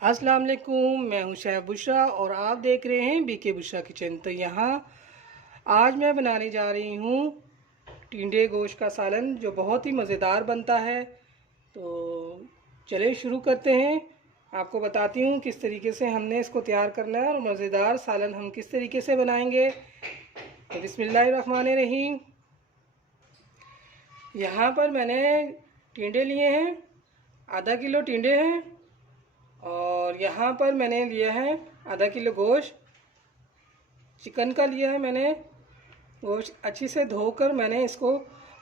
अस्सलाम वालेकुम, मैं हूं शेफ़ बुशरा और आप देख रहे हैं बीके बुशरा किचन। तो यहाँ आज मैं बनाने जा रही हूँ टिंडे गोश्त का सालन, जो बहुत ही मज़ेदार बनता है। तो चलिए शुरू करते हैं। आपको बताती हूँ किस तरीके से हमने इसको तैयार करना है और मज़ेदार सालन हम किस तरीके से बनाएंगे। तो बिस्मिल्लाहिर्रहमानिर्रहीम। यहाँ पर मैंने टिंडे लिए हैं, आधा किलो टिंडे हैं। और यहाँ पर मैंने लिया है आधा किलो गोश्त, चिकन का लिया है मैंने। गोश्त अच्छी से धोकर मैंने इसको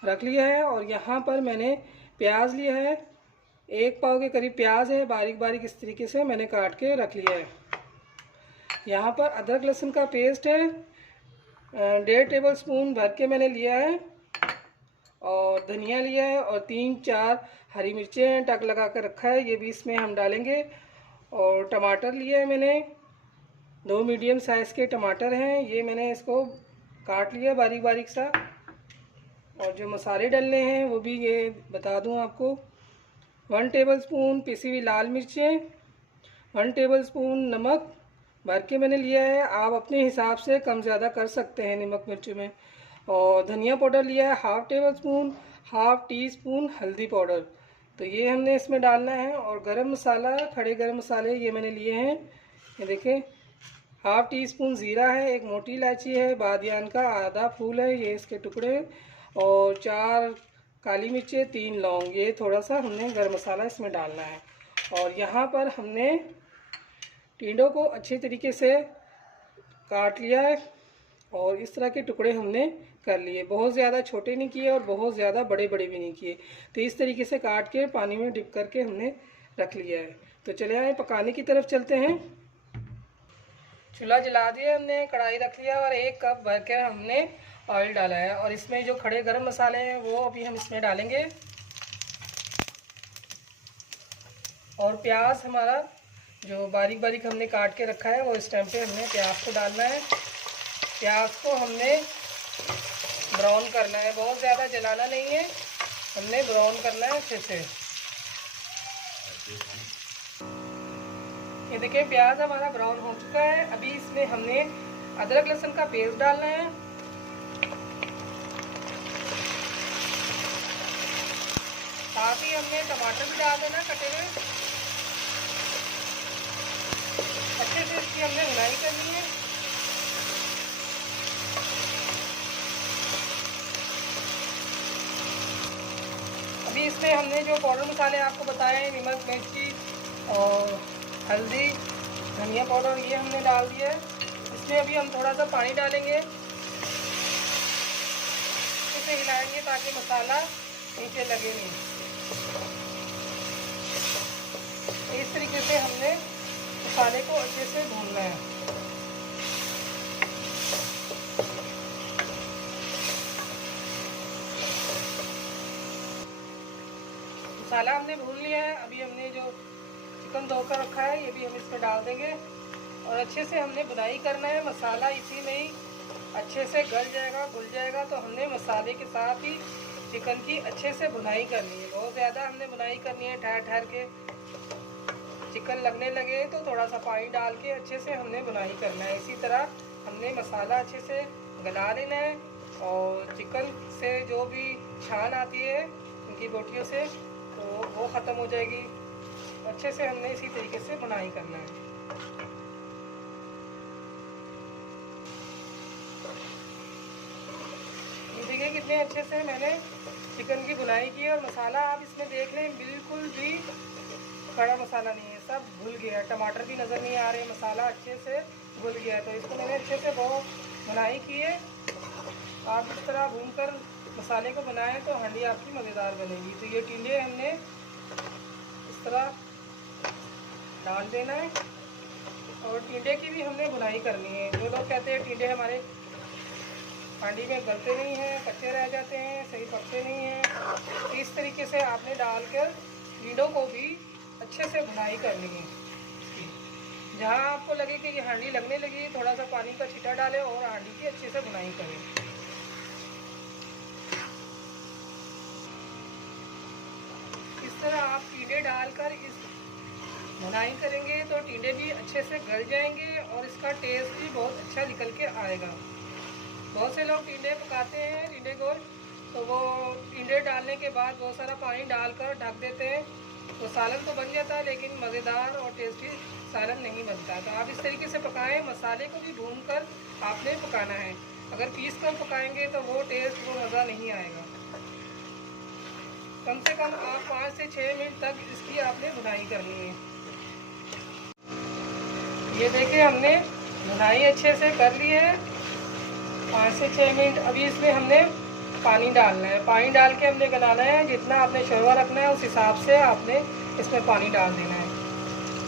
रख लिया है। और यहाँ पर मैंने प्याज लिया है, 1 पाव के करीब प्याज है, बारीक बारीक इस तरीके से मैंने काट के रख लिया है। यहाँ पर अदरक लहसुन का पेस्ट है, 1.5 टेबल स्पून भर के मैंने लिया है। और धनिया लिया है और 3-4 हरी मिर्चें टक लगा कर रखा है, ये भी इसमें हम डालेंगे। और टमाटर लिए है मैंने, 2 मीडियम साइज़ के टमाटर हैं, ये मैंने इसको काट लिया बारीक बारीक सा। और जो मसाले डलने हैं वो भी ये बता दूं आपको। 1 टेबल स्पून पिसी हुई लाल मिर्चें, 1 टेबल स्पून नमक भर के मैंने लिया है। आप अपने हिसाब से कम ज़्यादा कर सकते हैं नमक मिर्च में। और धनिया पाउडर लिया है 1/2 टेबल स्पून, 1/2 टी स्पून हल्दी पाउडर, तो ये हमने इसमें डालना है। और गरम मसाला, खड़े गरम मसाले ये मैंने लिए हैं, ये देखें। 1/2 टी स्पून ज़ीरा है, 1 मोटी इलायची है, बादियान का आधा फूल है, ये इसके टुकड़े। और 4 काली मिर्चें, 3 लौंग, ये थोड़ा सा हमने गरम मसाला इसमें डालना है। और यहाँ पर हमने टिंडों को अच्छे तरीके से काट लिया है और इस तरह के टुकड़े हमने कर लिए। बहुत ज़्यादा छोटे नहीं किए और बहुत ज़्यादा बड़े बड़े भी नहीं किए। तो इस तरीके से काट के पानी में डिप करके हमने रख लिया है। तो चले आए पकाने की तरफ चलते हैं। चूल्हा जला दिया हमने, कढ़ाई रख लिया और 1 कप भर के हमने ऑयल डाला है। और इसमें जो खड़े गरम मसाले हैं वो अभी हम इसमें डालेंगे। और प्याज हमारा जो बारीक बारीक हमने काट के रखा है वो इस टाइम पे हमने प्याज को डालना है। प्याज को हमने ब्राउन करना है, बहुत ज़्यादा जलाना नहीं है, हमने ब्राउन करना है अच्छे से। ये देखिए प्याज हमारा ब्राउन हो चुका है। अभी इसमें हमने अदरक लहसुन का पेस्ट डालना है। साथ ही हमने टमाटर भी डाल देना कटे हुए। अच्छे से इसकी हमने भुनाई करनी है। अभी इसमें हमने जो पाउडर मसाले आपको बताए हैं, नमक, मिर्ची और हल्दी, धनिया पाउडर, ये हमने डाल दिया है। इसमें अभी हम थोड़ा सा पानी डालेंगे, इसे हिलाएंगे ताकि मसाला नीचे लगे नहीं। इस तरीके से हमने मसाले को अच्छे से भूनना है। मसाला हमने भून लिया है। अभी हमने जो चिकन धोकर रखा है ये भी हम इसमें डाल देंगे और अच्छे से हमने बुनाई करना है। मसाला इसी में ही अच्छे से गल जाएगा, घुल जाएगा। तो हमने मसाले के साथ ही चिकन की अच्छे से बुनाई करनी है। बहुत ज़्यादा हमने बुनाई करनी है, ठहर ठहर के। चिकन लगने लगे तो थोड़ा सा पानी डाल के अच्छे से हमने बुनाई करना है। इसी तरह हमने मसाला अच्छे से गला लेना है। और चिकन से जो भी छान आती है उनकी बोटियों से, तो वो ख़त्म हो जाएगी। अच्छे से हमने इसी तरीके से बुनाई करना है। देखिए कितने अच्छे से मैंने चिकन की बुनाई की है। और मसाला आप इसमें देख लें, बिल्कुल भी खड़ा मसाला नहीं है, सब घुल गया है। टमाटर भी नज़र नहीं आ रहे, मसाला अच्छे से घुल गया है। तो इसको मैंने अच्छे से बहुत बुनाई की है। आप इस तरह भूनकर मसाले को बनाएं तो हांडी आपकी मज़ेदार बनेगी। तो ये टिंडे हमने इस तरह डाल देना है। और टिंडे की भी हमने बुनाई करनी है। जो लोग कहते हैं टिंडे हमारे हांडी में गलते नहीं हैं, कच्चे रह जाते हैं, सही पकते नहीं हैं, इस तरीके से आपने डालकर टिंडों को भी अच्छे से बुनाई करनी है। जहाँ आपको लगे कि ये हांडी लगने लगी, थोड़ा सा पानी का छींटा डालें और हांडी की अच्छे से बुनाई करें। इस तरह आप टिंडे डालकर इस भुनाई करेंगे तो टिंडे भी अच्छे से गल जाएंगे और इसका टेस्ट भी बहुत अच्छा निकल के आएगा। बहुत से लोग टिंडे पकाते हैं, टिंडे गोश्त, तो वो टिंडे डालने के बाद बहुत सारा पानी डालकर ढक देते हैं, तो सालन तो बन जाता है लेकिन मज़ेदार और टेस्टी सालन नहीं बनता। तो आप इस तरीके से पकाएं। मसाले को भी भूनकर आपने पकाना है। अगर पीस कर पकाएंगे तो वो टेस्ट, वो मज़ा नहीं आएगा। कम से कम आप 5 से 6 मिनट तक इसकी आपने भुनाई करनी है। ये देखिए हमने भुनाई अच्छे से कर ली है 5 से 6 मिनट। अभी इसमें हमने पानी डालना है। पानी डाल के हमने गलाना है। जितना आपने शोरबा रखना है उस हिसाब से आपने इसमें पानी डाल देना है।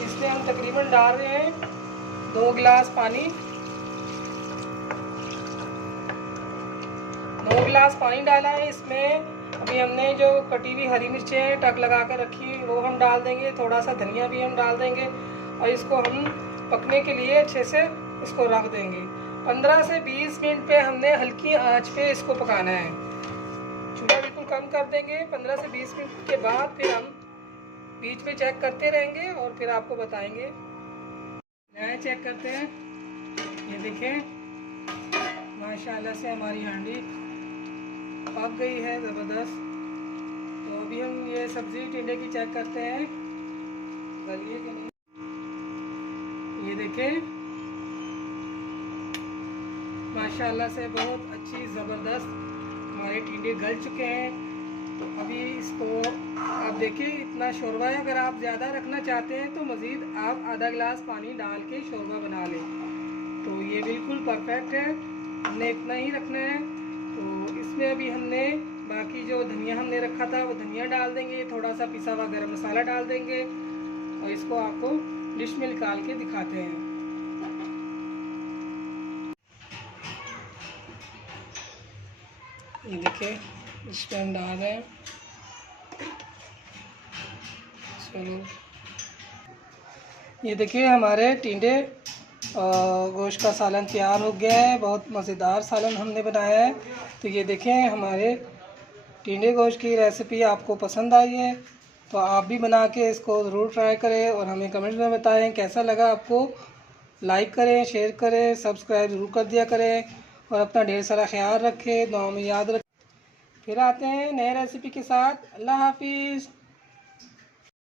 इसमें हम तकरीबन डाल रहे हैं 2 गिलास पानी। 2 गिलास पानी डाला है। इसमें अभी हमने जो कटी हुई हरी मिर्चें टक लगा कर रखी वो हम डाल देंगे। थोड़ा सा धनिया भी हम डाल देंगे और इसको हम पकने के लिए अच्छे से इसको रख देंगे। 15 से 20 मिनट पे हमने हल्की आंच पे इसको पकाना है। चूल्हा बिल्कुल कम कर देंगे। 15 से 20 मिनट के बाद फिर हम बीच में चेक करते रहेंगे और फिर आपको बताएंगे। नया चेक करते हैं। ये देखें माशाल्लाह से हमारी हांडी पक गई है ज़बरदस्त। तो अभी हम ये सब्ज़ी टिंडे की चेक करते हैं गलिए कि नहीं। ये देखें माशाल्लाह से बहुत अच्छी ज़बरदस्त हमारे टिंडे गल चुके हैं। तो अभी इसको आप देखिए इतना शोरबा है। अगर आप ज़्यादा रखना चाहते हैं तो मज़ीद आप आधा गिलास पानी डाल के शोरबा बना लें। तो ये बिल्कुल परफेक्ट है। हमने इतना ही रखना है। तो इसमें अभी हमने बाकी जो धनिया हमने रखा था वो धनिया डाल देंगे। थोड़ा सा पिसा हुआ गरम मसाला डाल देंगे और इसको आपको डिश में निकाल के दिखाते हैं। ये देखिए इसमें हम डाल रहे हैं। चलो ये देखिए हमारे टिंडे गोश्त का सालन तैयार हो गया है। बहुत मज़ेदार सालन हमने बनाया है। तो ये देखें हमारे टिंडे गोश्त की रेसिपी आपको पसंद आई है तो आप भी बना के इसको ज़रूर ट्राई करें और हमें कमेंट्स में बताएं कैसा लगा आपको। लाइक करें, शेयर करें, सब्सक्राइब ज़रूर कर दिया करें और अपना ढेर सारा ख्याल रखें। दुआ में याद रखें। फिर आते हैं नए रेसिपी के साथ। अल्लाह हाफिज़।